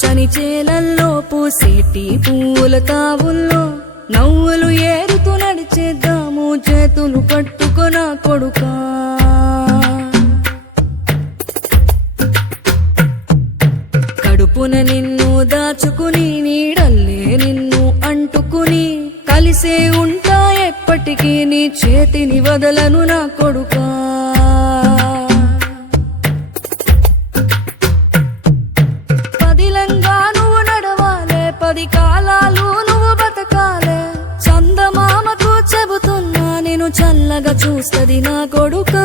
పచ్చని చేలల్లో పూసేటి పూల తావుల్లో నవ్వులు ఏరుతూ నడిచేద్దాము చేతులు పట్టుకొన కొడుకా. కడుపున నిన్ను దాచుకుని నీడల్లే నిన్ను అంటుకుని కలిసే ఉంటా ఎప్పటికీ నీ చేతిని వదలను నా కొడుకా. పదిలంగా నువ్వు నడవాలే, 10 కాలాలు నువ్వు బతకాలే. చందమామకు చెబుతున్నా నేను చల్లగా చూస్తది నా కొడుకా.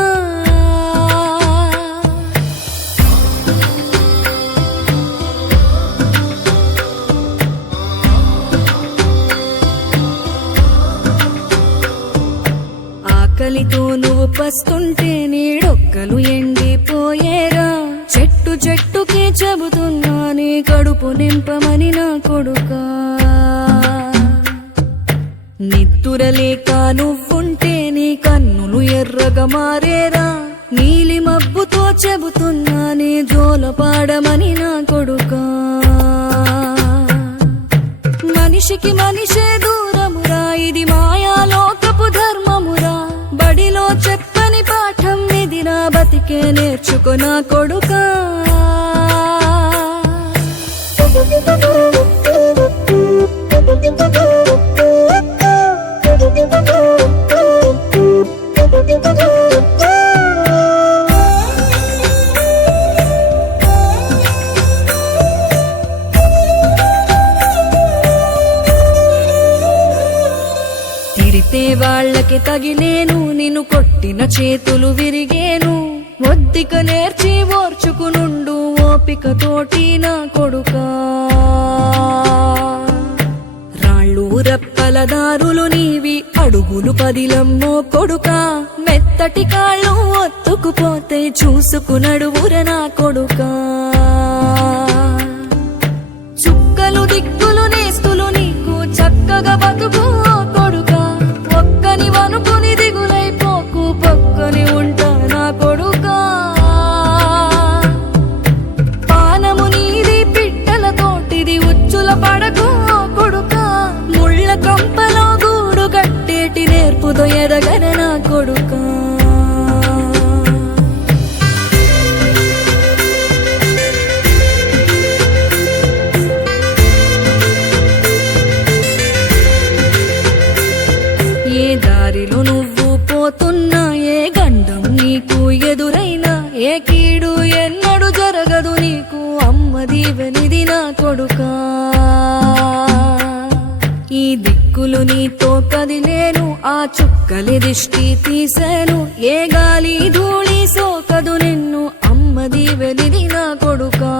ఆకలితో నువ్వు పస్తుంటే నీడొక్కలు ఎండిపోయేరా. చెట్టు చెట్టుకి చెబుతున్నా నీ కడుపు నింపమని నా కొడుకా. నిద్దురలేక నువ్వుంటే నీ కన్నులు ఎర్రగా మారేరా. నీలి మబ్బుతో చెబుతున్నా నీ జోల పాడమని నా కొడుకా. మనిషికి మనిషే దూరమురా, ఇది మాయాలోకపు ధర్మమురా. బడిలో చెప్పని పాఠం ఇదిరా, బతికే నేర్చుకో నా కొడుకా. తిడితే వాళ్ళకి తగిలేను, నిన్ను కొట్టిన చేతులు విరిగేను. ఒద్దిక నేర్చి ఓర్చుకునుండు ఓపిక తోటి నా కొడుకా. రాళ్ళు రప్పల దారులు నీవి, అడుగులు పదిలమ్మో కొడుకా. మెత్తటి కాళ్ళు ఒత్తుకుపోతే చూసుకునడువుర నా కొడుకా. చుక్కలు దిక్కులు నేస్తులు నీకు చక్కగా బతుకు కొడుకా. ఒక్కని వనుకుని దిగులైపోకు, పక్కని ఉంటా నా కొడుకా. పానము నీది పిట్టల తోటిది, ఉచ్చుల పడకు కొడుకా. ముళ్ళ కంపలో గూడు కట్టేటి నేర్పుతో ఎదగన నా కొడుకా. ఏ దారిలో నువ్వు పోతున్నా, ఏ గండం నీకు ఎదురైనా, ఏ కీడు ఎన్నడు జరగదు నీకు అమ్మ దీవెనిది నా కొడుకా. ఈ దిక్కులు నీతో కదిలేను, ఆ చుక్కలి దిష్టి తీసాను. ఏ గాలి ధూళి సోకదు నిన్ను అమ్మ దీవెనిది నా కొడుకా.